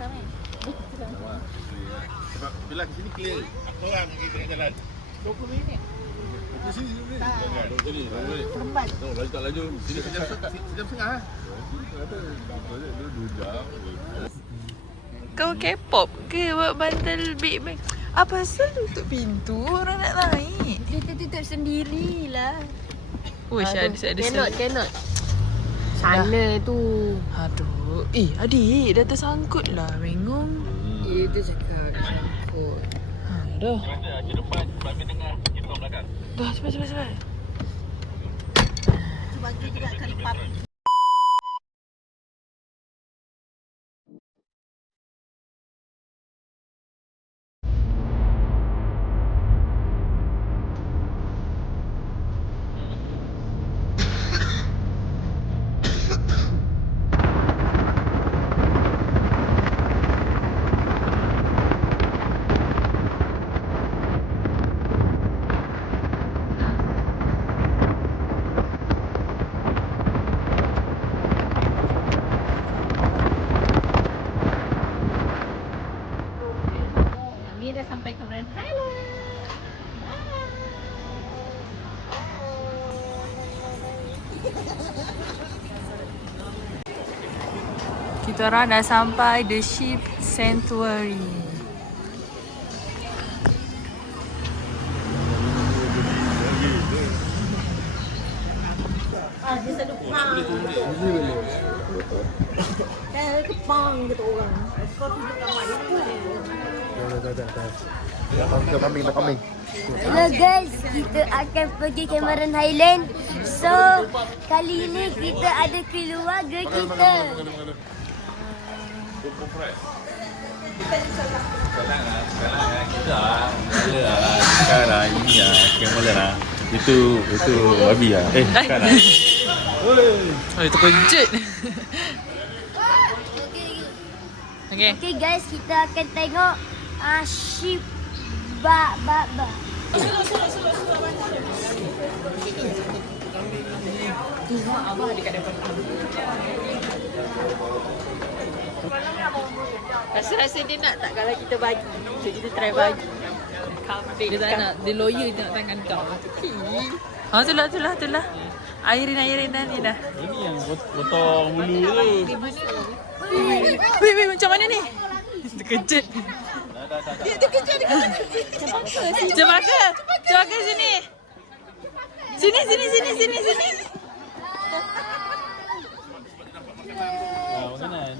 sama. Sebab bila ke sini clear. Orang pergi tengah jalan. 20 minit. Di sini sini. Jangan sini. Seremban. Laju tak laju. Sini sejam setengah. Dua jam. Kau K-pop ke buat bantal big bag? Apa pasal tutup pintu? Orang nak naik. Dia tutup sendirilah. Uish, ada Cannot. Sana tu. Aduh. Adik, dah tersangkut lah. Bengong. Dia cakap sangkut. Dah. Di depan, bagi tengah, kita belakang. Dah, cepat. Bagi juga kali pap. Kami dah sampai ke Grand Highland. Kita orang dah sampai The Sheep Sanctuary. Dia selalu pang. Kan kepang kata orang. Kau tunjuk gambar dia. Dah kambing. Hello guys, kita akan pergi Cameron Highland. So, kali ini kita ada keluarga kita. Sekarang ini ya, Cameron lah. Itu Abi lah. Sekarang. Oh, itu kejut. Okay. Okay guys, kita akan tengok sheep ba. Abah dekat depan. Rasa dia nak tak kalau kita bagi. So kita try bagi. Dia tak nak, dia lawyer dia nak tangan kau. Itulah. Airin dah ni dah. Ini yang potong bulu tu. Wait, macam mana ni? Terkejut. Dia kejut. Cemaka sini. Sini. Makanan.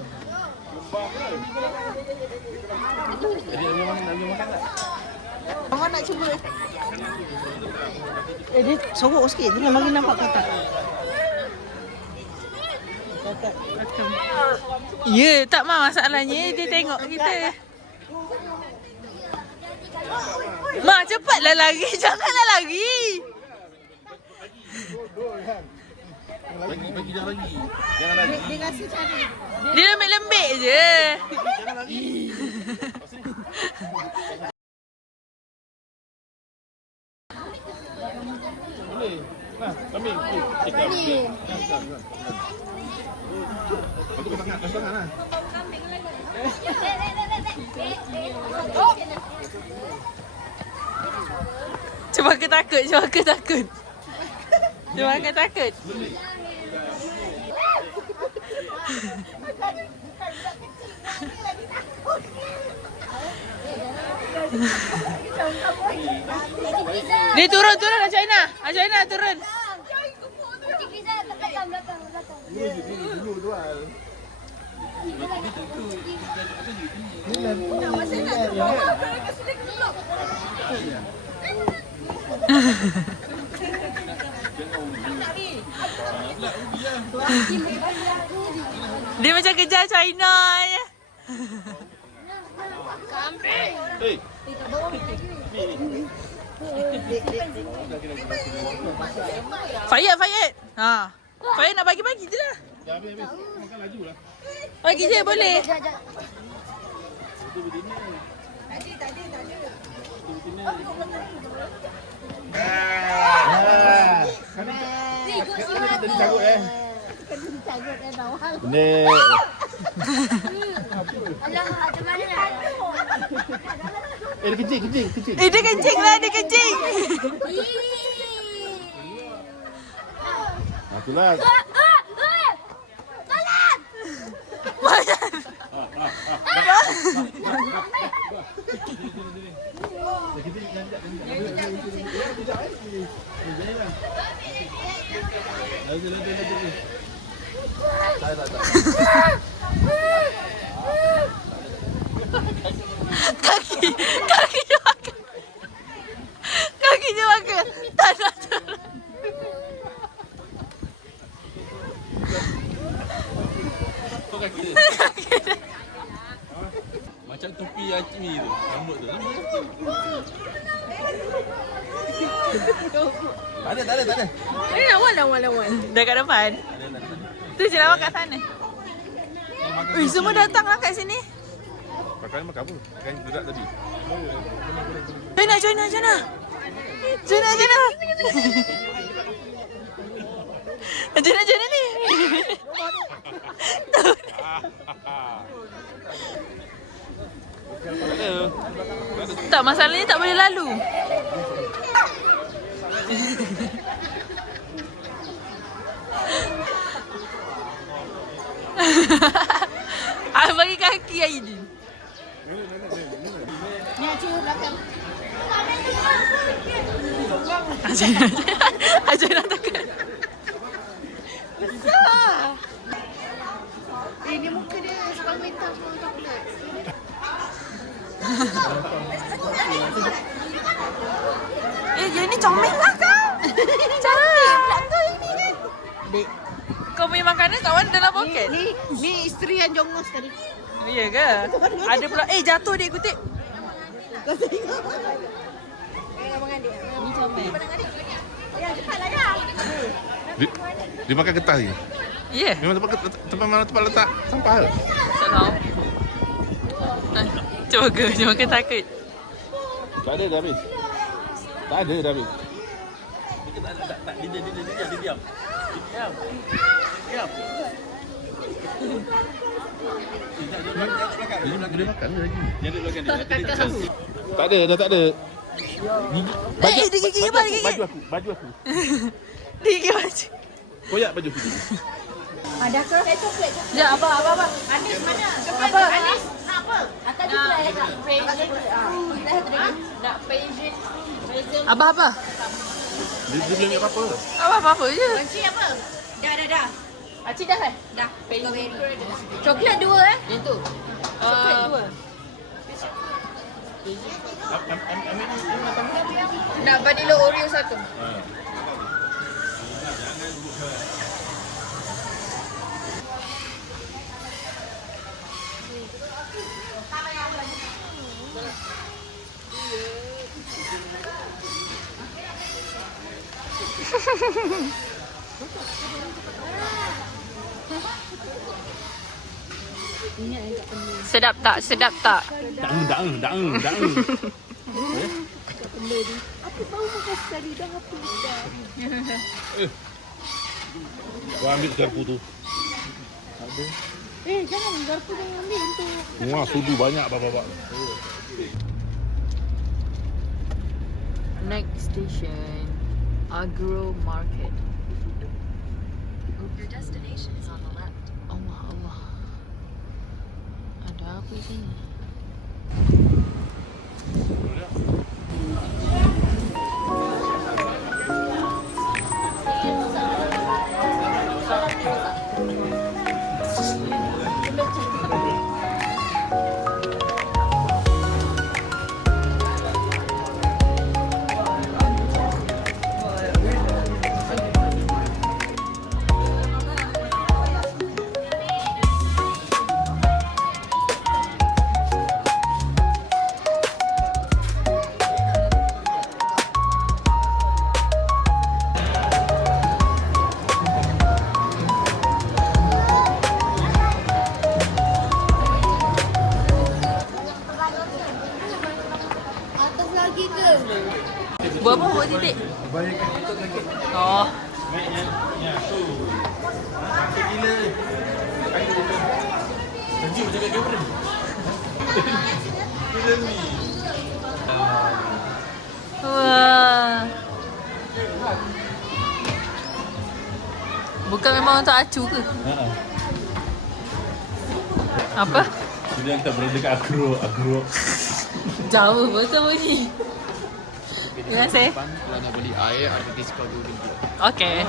Jadi ada makan tak? Mama nak cuba. Dia sorok sikit. Jangan bagi nampak kakak. Ya, tak masalahnya dia tengok kita. Mak, cepatlah lari. Janganlah lari. Bagi jangan lagi. Jangan lagi. Dia rasa cari. Dia lembik-lembik je. Jangan lagi. Boleh. Nah, kambing. Cekap. Aku pasangan lah. Cuba ke takut. Dia turun China turun. Dulu tu lah. Dia macam kejar China je. Kambing. Hei. Fayat. Fayat nak bagi je lah. Dah habis. Makan laju lah. Bagi je boleh. Itu betina. Tadi. Kena dicagut Kena dicagut bawah. Ini Alah, ada mana lah? Dia kencing. Dia kencing lah, dia kencing. Itulah. Kaki dia makan. Kaki dia makan. Tak nak turun. Macam topi Acmi tu. Rambut tu. Tak ada. Ni lawan. Dah kat depan. Tu je lawak kat sana. Semua datanglah kat sini. Pakai makan apa? Pakai budak tadi. Join lah. Join ni. Tak, masalahnya tak boleh lalu. Bagi kaki Aidin. Ni Acik belakang. Ajar nak takut. Besar. Ni muka dia sekarang hitam sekarang coklat. Dia ni comel lah kau. Cantik pula kau ini kan. Dek, Kau punya makanan kat mana dalam poket? ni isteri yang jongos tadi. Ya ke? Ada pula. Jatuh dek kutip. Kau tengok. Abang adik. Ni comel. Ya, cepatlah ya. Dia makan getah ni. Ya. Memang tempat letak sampah ke? Tak tahu. Cuba ke takut. Tak ada dah habis. Dia diam. Dia makan lagi. Dia ada belakang dia. Tak ada. Dia gigit apa? Baju aku. Dia gigit baju. Koyak baju aku. Ada ke? Coklat. Ya, apa? Anis mana? Apa? Anis nak apa? Atas tu lah ya kak. Nak Persian. Apa? Dia belum ambil apa-apa. Apa je. Kunci apa? Dah. Acik dah kan? Dah. Coklat 2 Yang tu. Coklat 2. Nak vanilla Oreo 1. Sedap tak? Dang. Apa tahu makan sekali dah apa dah. Kau ambil garpu tu. Jangan garpu jangan ambil untuk. Wah, sudu banyak bapak-bapak. Next station, Agro Market. Your destination is on the left. Allah. Ada apa di sini? Buat apa buat titik? Oh. Sejuk macam kat kamera. Wah. Bukan memang untuk acu ke? Apa? Dia hantar berada dekat agro. Jauh betul bunyi. Terima kasih. Kalau nak beli air, ada diskaun RM2. Okey.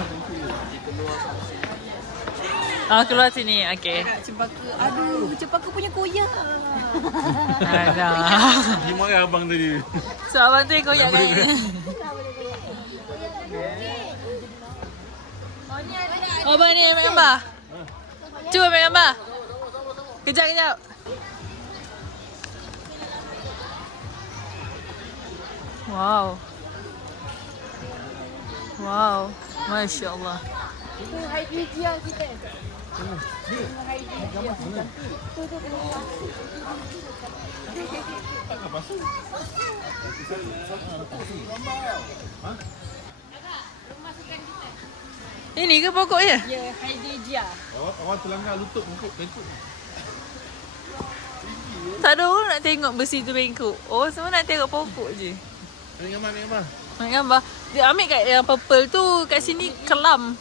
Keluar sini. Okey. Cempaka. Aduh, cempaka punya koyak. Ada. Dia marah abang tadi. So abang tu yang koyak kan? Abang ni ambil gambar. Cuba ambil gambar. Kejap. Wow. Masya Allah. Ini ke pokoknya? Ya, Hydria. Awak terlanggar lutut bengkok. Tak ada orang nak tengok besi tu bengkok. Oh, semua nak tengok pokok je. Ambil gambar. Ambil gambar. Dia ambil kat yang purple tu. Kat sini kelam.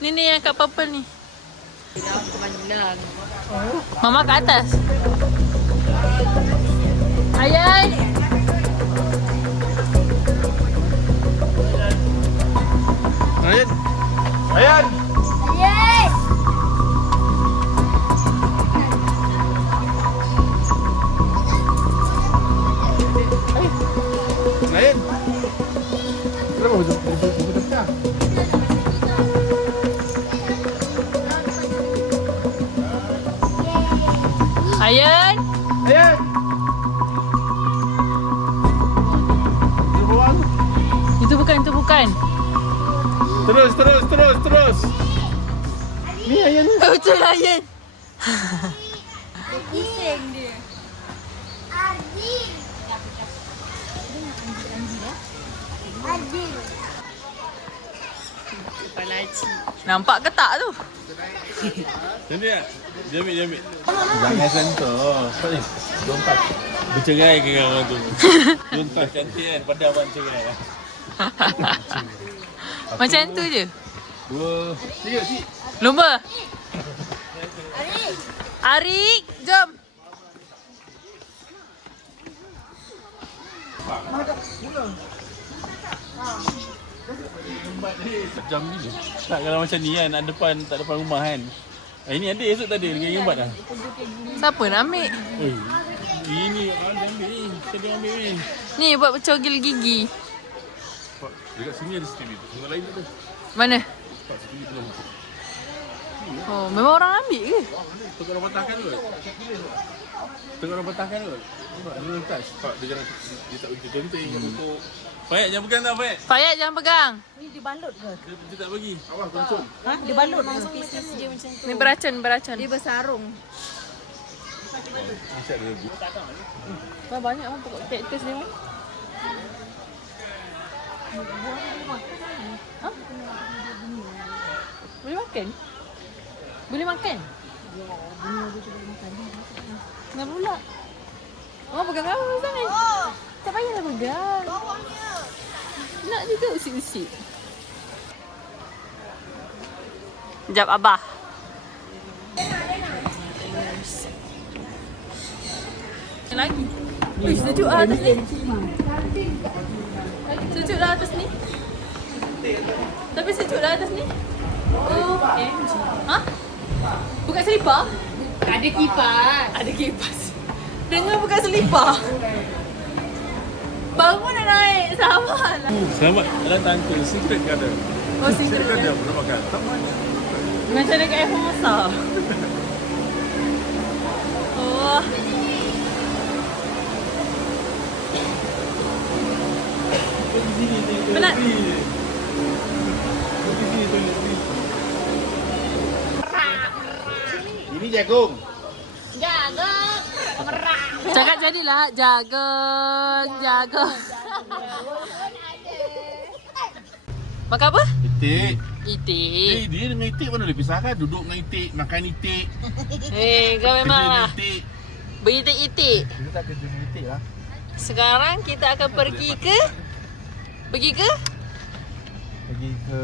Ni yang kat purple ni. Mama kat atas. Ayai. Ayan. Yes! Ayan. Kenapa betul pecah? Ayan. Ayan. Itu bukan. Terus. Ni Ayan. Betul Ayan. Pusing dia. Adil. Kepala cik. Nampak ke tak tu? Jadi tak? Dia ambil. Jangan sentuh. Sebab ni, dompat. Bercerai ke orang tu? Dompat cantik kan? Pada abang cerai lah. Macam tu je. 2, 3, cik. Lumba. Arik, jom. Jam ni. Tak kalau macam ni kan, tak depan rumah kan. Ini ada esok tak ada dengan gembat dah. Siapa nak ambil? Ini ada ambil ni. Kita ambil ni. Ni buat bercogil gigi. Dekat sini ada CCTV tu. Tengok lain tak ada. Mana? Tak CCTV belum. Oh, memang orang ambil ke? Tengok orang patahkan tu. Tengok orang patahkan tu. Nampak dia rentas. Pak dia jangan dia tak begitu genting yang pokok. Fayat jangan pegang tak Fayat? Fayat jangan pegang. Ni dibalut ke? Dia tak bagi. Awas kuncung. Ha? Dibalut. Spesies dia macam tu. Ni beracun. Dia bersarung. Masih ada lagi. Banyak orang pokok kaktus ni. Ha? Boleh makan? Boleh makan? Kenapa pula? Oh, pegang apa sangat? Tak payahlah pegang. Nak juga usik-usik. Sekejap, Abah. Lagi. Wih, sejuk lah atas ni. Sejuk lah atas ni. Tapi sejuk lah atas ni. OMG. Ha? Buka selipar? Ada kipas. Ada kipas. Dengar buka selipar. Baru nak naik. Sabarlah. Selamat dalam tangka. Secret ke ada? Oh, secret Secret ke ada? Pernah makan? Tak banyak. macam dekat air Formosa. Oh. Penat. Ini jagung. Cakap jadilah. Jagung. Makan apa? Itik. Itik. Dia dengan itik mana boleh pisahkan? Duduk dengan itik, makan itik. Kau memang Kerja lah. dengan itik. Beritik-itik. Kita tak kerja politik lah. Sekarang kita akan pergi ke Pergi ke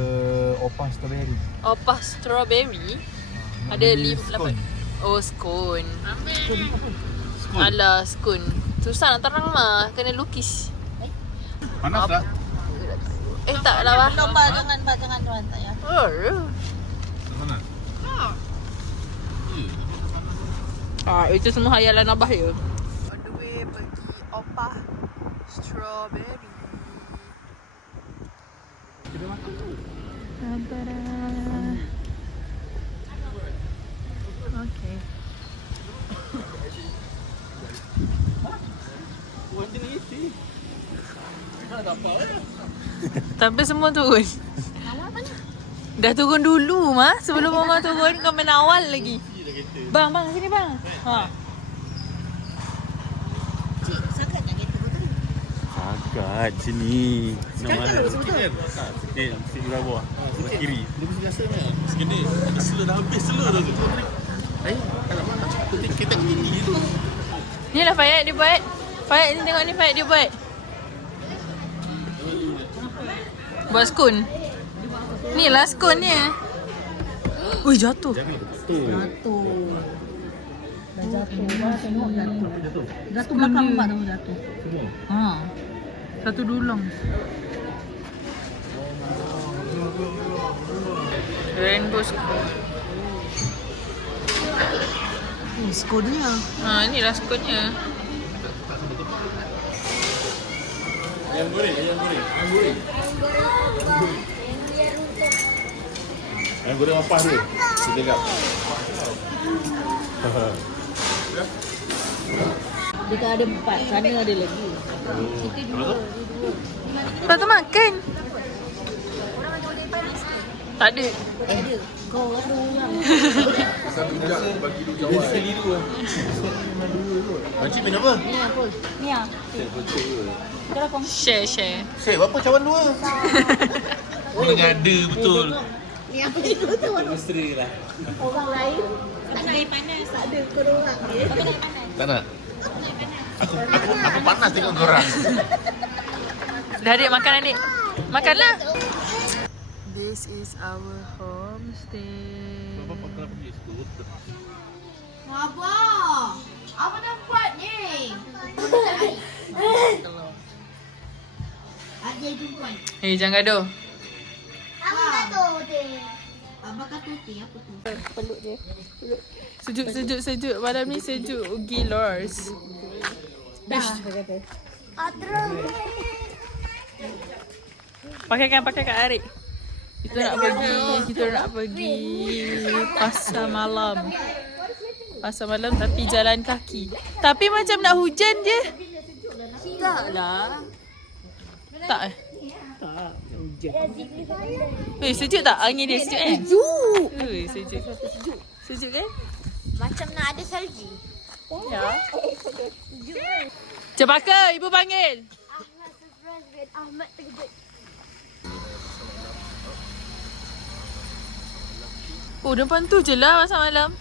Opah Strawberry. Opah Strawberry. Ada 8. Oh, scone. Alah, scone. Susah nak terang mah. Kena lukis. Panas tak? Tak lah, Bah. Jangan tuan tak ya. Oh. Panas. Itu semua hayalan Abah ya. On the way pergi Opah Strawberry. Kita makan tu. Okay. Tapi semua turun. Dah turun dulu mah. Sebelum mama turun kau main awal lagi. Bang, sini bang. Ha. Agak sini. Nama sikit. Sikit berapa? Sebelah kiri. Dia mesti rasanya. Sekali. Ada selur dah habis selur dah tu. Kalau mana kita tinggi tu. Ni lah Fayad dia buat. Fayad ni tengok ni Fayad dia buat. Buat skon. Ni lah skonnya. Ui, jatuh. Dah jatuh. Tengok jatuh. Jatuh belakang mak tu jatuh. Ha. Satu dulung. Rainbow skon. Skonnya. Ha, ni lah skonnya. Ayam goreng. Ayam goreng apa tu? Kita lihat. Dia ada 4, sana ada lagi. Tak tu makan. Tak ada. Kau ada orang. Makcik minum apa? Ni apa? Ni ah. Kita kong. Share. Sek, berapa cawan dua? Mengada betul. Ni apa itu tu? Misteri lah. Orang lain tak nak air panas. Tak ada korang. Tak nak? Aku panas tengok korang. Dah adik makan adik. Makanlah. This is our homestay. Abah, apa nak buat ni? Ada jumpan. Jangan gaduh. Aku gaduh deh. Abah kata tu apa tu? Peluk dia. Sejuk. Malam ni sejuk gilors. Atra. Pakai Arik. Kita nak pergi pasar malam. Pasar malam tapi jalan kaki. Tapi macam nak hujan je. Taklah. Tak eh? Sejuk tak? Angin dia sejuk kan? Sejuk. Sejuk kan? Macam nak ada salji. Ya. Cepaka, ibu panggil. Ahmad surprise dan Ahmad terkejut. Oh, depan tu je lah pasar malam.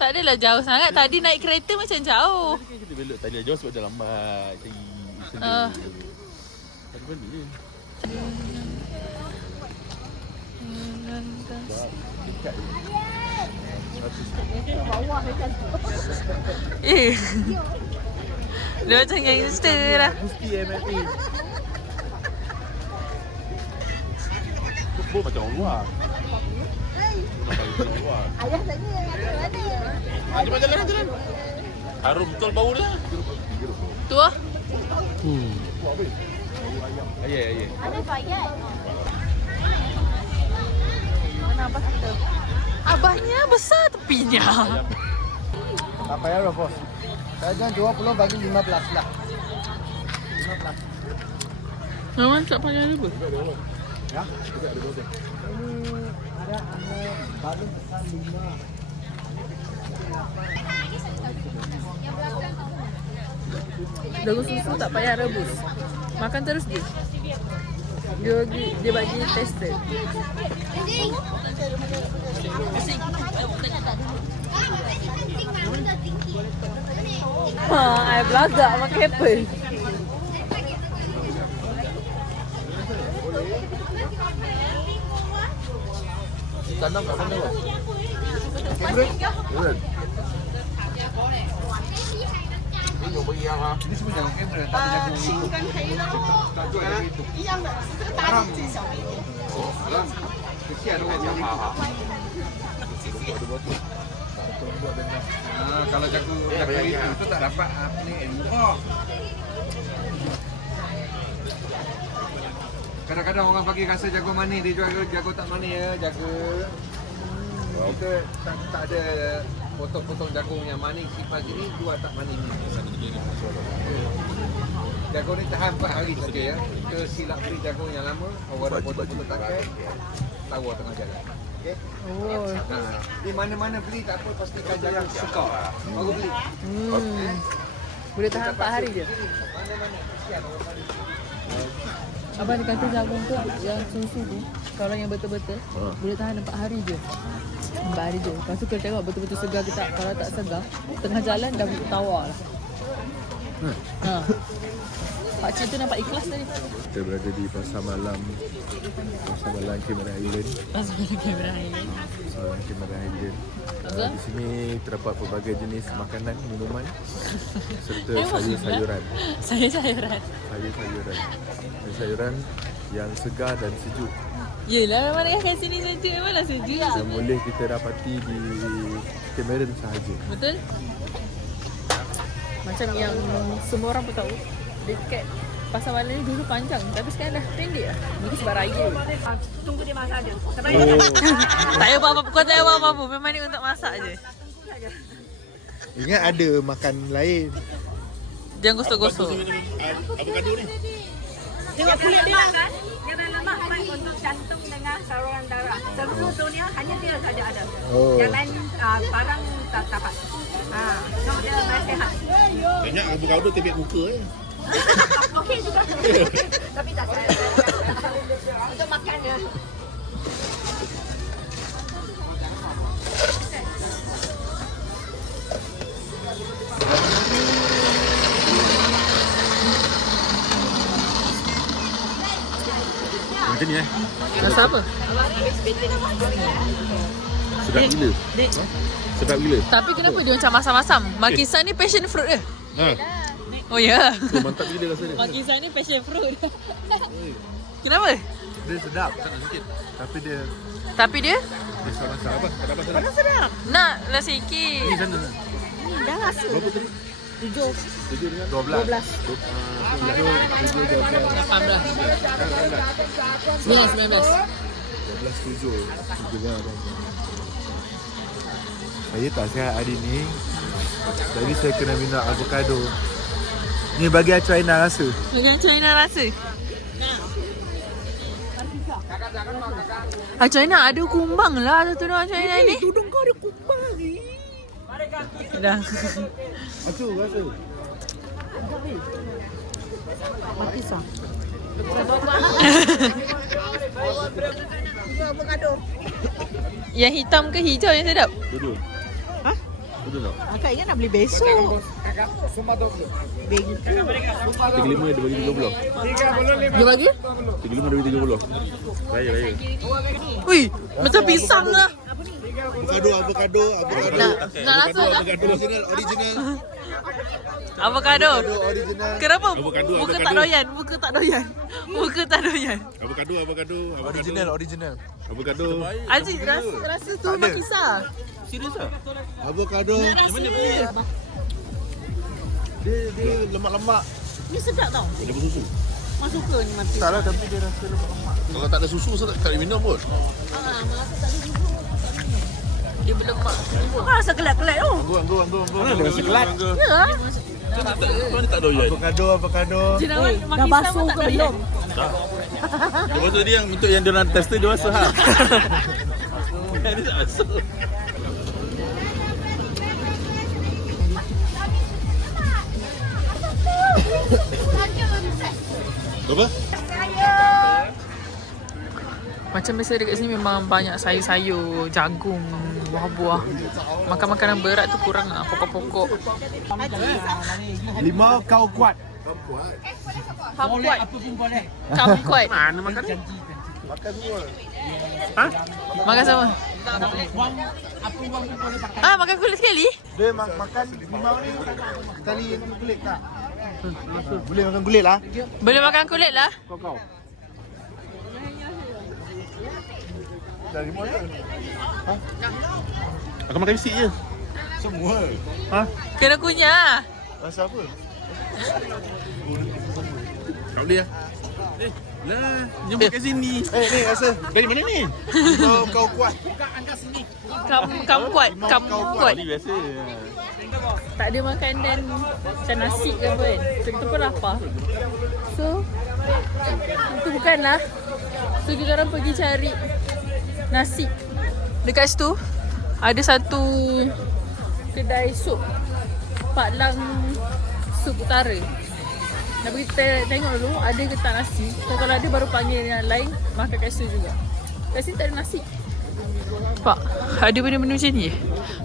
Tak adalah jauh sangat. Tadi naik kereta macam jauh. Kita belok tadi jauh sebab dah lambat. Cari tak benda je. Dia macam gangster lah. Gusti MFA. Kebun macam orang luar. Ayah tanya ada. Jalan. Harum betul bau dia. Tu lah. Ayah. Ada Fayad. Mana abah kita? Abahnya besar tepinya. Tak payah lah bos. Saya jangan 20 bagi 15 lah. 15. Memang tak payah apa? Ya? Ini ada balon besar 5. Dagu susu tak payah rebus. Makan terus je. Dia bagi tester. Tinggi. I belagak makan apple. Tanam kat mana bos? Kamera? Kamera. Ini semua jagung kamera, tak ada jagung itu. Tak jual jagung itu. Haram. Oh, haram. Kesian orang yang mahal. Kalau jagung itu tak dapat ni import. Kadang-kadang orang bagi rasa jagung manis, dia jual jagung tak manis ya, jagung. Kita tak ada potong-potong jagung yang manis sifat ini, jual tak manis ni. Jagung ni tahan 4 hari saja ya. Kita silap beli jagung yang lama, orang dah potong-potong takai, tawar tengah jalan. Okey. Oh. Di mana-mana beli tak apa, pastikan jagung sekar. Baru beli. Boleh tahan 4 hari je. Mana-mana kesian orang beli. Abang dia kata jagung tu yang susu tu, kalau yang betul-betul boleh tahan 4 hari je. 4 hari je. Lepas tu kita tengok betul-betul segar ke tak. Kalau tak segar, tengah jalan dah tawar lah. Pakcik tu nampak ikhlas tadi. Kita berada di Pasar Malam Cameron Highland. Pasal kamera ini. Pasar Malam Cameron Highland. Di sini terdapat pelbagai jenis makanan, minuman serta sayur-sayuran. Sayur-sayuran. Sayur-sayuran yang segar dan sejuk Yelah, memang kat sini sejuk. Memanglah sejuk. yang boleh kita dapati di Cameron sahaja. Betul? Macam yang semua orang pun tahu, dekat Pasar Malam ni dulu panjang, tapi sekarang dah pendek lah. Mungkin sebab raya. Tunggu dia masak je. Tak payah buat apa-apa. Kau tak payah buat apa-apa. Memang ni untuk masak je. Ingat ada makan lain. Jangan gosok-gosok. Avocado ni. Tengok kulit dia kan. Dia memang baik untuk jantung dengan saluran darah. Seluruh dunia hanya dia saja ada. Yang lain barang tak dapat. So dia nasihat. Banyak avocado tepek muka je. Okey juga. Tapi tak saya. Untuk makan je. Macam ni Rasa apa? Sedap gila. Sedap gila. Tapi kenapa dia macam masam-masam? Makisan ni passion fruit ke? Oh ya. Oh, mantap gila rasa dia. Makisan ni passion fruit. Kenapa? Dia sedap sikit. Tapi dia sama-sama. Apa? Tak dapat sedap. Nak lah sikit. Ni sana. Dah rasa. 12. 18. 18. 19. 7. Saya tak sihat hari ni. Jadi saya kena minum avocado. Ni bagi China rasa. Dengan China rasa. China ada kumbang lah satu orang China ni. Tudung kau ada kumbang ni. Dah. Acu rasa. Mati sah. Avocado. Yang hitam ke hijau yang sedap? Duduk. Hah? Duduk tak? Akak ingat nak beli besok. 35 dia bagi 30. Dia bagi? 35 dia bagi 30. Raya. Ui, macam pisang lah. Avocado. Nak rasa tak? Original. Avocado. Original. Kenapa? Avocado. Muka tak doyan. Avocado. Original. Avocado. Aziz rasa tu makisah. Serius ah? Avocado. Mana beli? Dia lemak-lemak. Ni sedap tau. Dia bersusu. Mak suka ni mati. Tak lah, tapi dia rasa lemak-lemak. Kalau tak ada susu, saya tak boleh minum pun. Dia berlemak. Kau rasa kelat-kelat tu. Anggur. Dia rasa kelat. Ya. Mana tak doyan? Avocado. Jenama Dah basuh ke belum? Lepas tu dia untuk yang diorang tester dia rasa ha. Dia tak rasa. Berapa? Macam biasa dekat sini memang banyak sayur-sayur, jagung, Buah-buah. Makan makanan berat tu kurang lah. Pokok-pokok. Limau kau kuat. Kamkuat. Kamkuat. Mana makan ni? Makan semua. Makan sama. Makan kulit sekali? Dia makan limau ni sekali kulit tak? Boleh makan kulit lah. Boleh makan kulit lah. Kau. Dari mana? Aku makan isi je. Semua. Kena kunyah. Rasa apa? Tak boleh lah. Lah, jemput kat sini. Ni rasa. Dari mana ni? Limau kau kuat. Kamkuat. Kamkuat. Ni biasa. Tak ada makanan macam nasi ke apa kan. So kita pun lapar. So itu bukanlah. So kita orang pergi cari nasi. Dekat situ ada satu kedai sup Pak Lang Sup Utara. Tapi kita tengok dulu ada ke tak nasi. So kalau ada baru panggil yang lain makan kat situ juga. Kat sini tak ada nasi. Pak, ada benda-benda macam ni?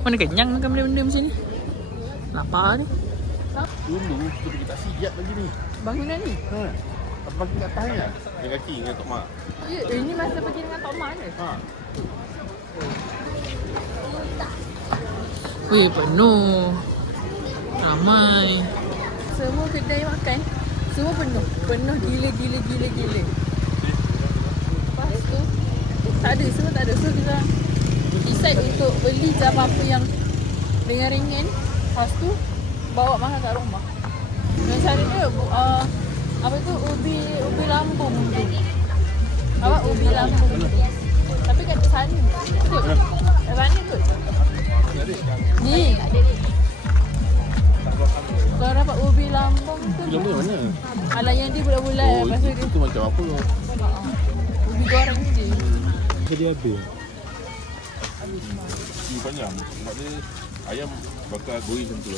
Mana kenyang makan benda-benda macam ni? Lapar ni. Dulu kita pergi taksi jap lagi ni. Bangunan ni? Apa kat atas ni lah? Yang kaki dengan Tok Mak. Ya, ini masa pergi dengan Tok Mak je. Weh, penuh. Ramai. Semua kedai makan, semua penuh. Penuh gila. Lepas tu, tak ada, semua tak ada. So, kita decide untuk beli je apa-apa yang dengan ringan. Lepas tu, bawa makan kat rumah. Dan cara dia, apa tu, ubi lambung tu. Ubi lambung tu. Tapi kat sana. Kot. Kat sana kot. Ni. Kalau dapat ubi lambung tu. Ubi lambung mana? Alah yang dia bulat-bulat. Oh, Lepas tu dia. itu macam apa? Ubi goreng je. Jadi habis. Ini panjang. Sebab dia ayam bakar goreng macam tu.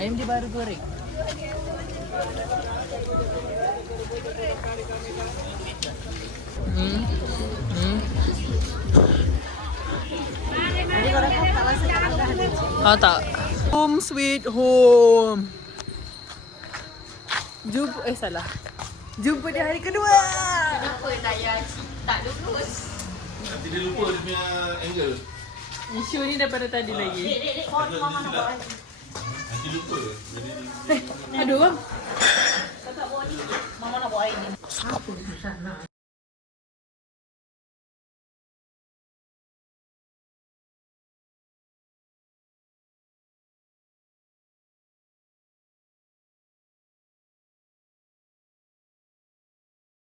Ayam dia baru goreng. Tak. Home sweet home. Salah. Jumpa di hari kedua. Nanti dia lupa dia punya angle. Isu ni daripada tadi lagi. Nanti lupa. Aduh bang. Mama nak bawa air ni.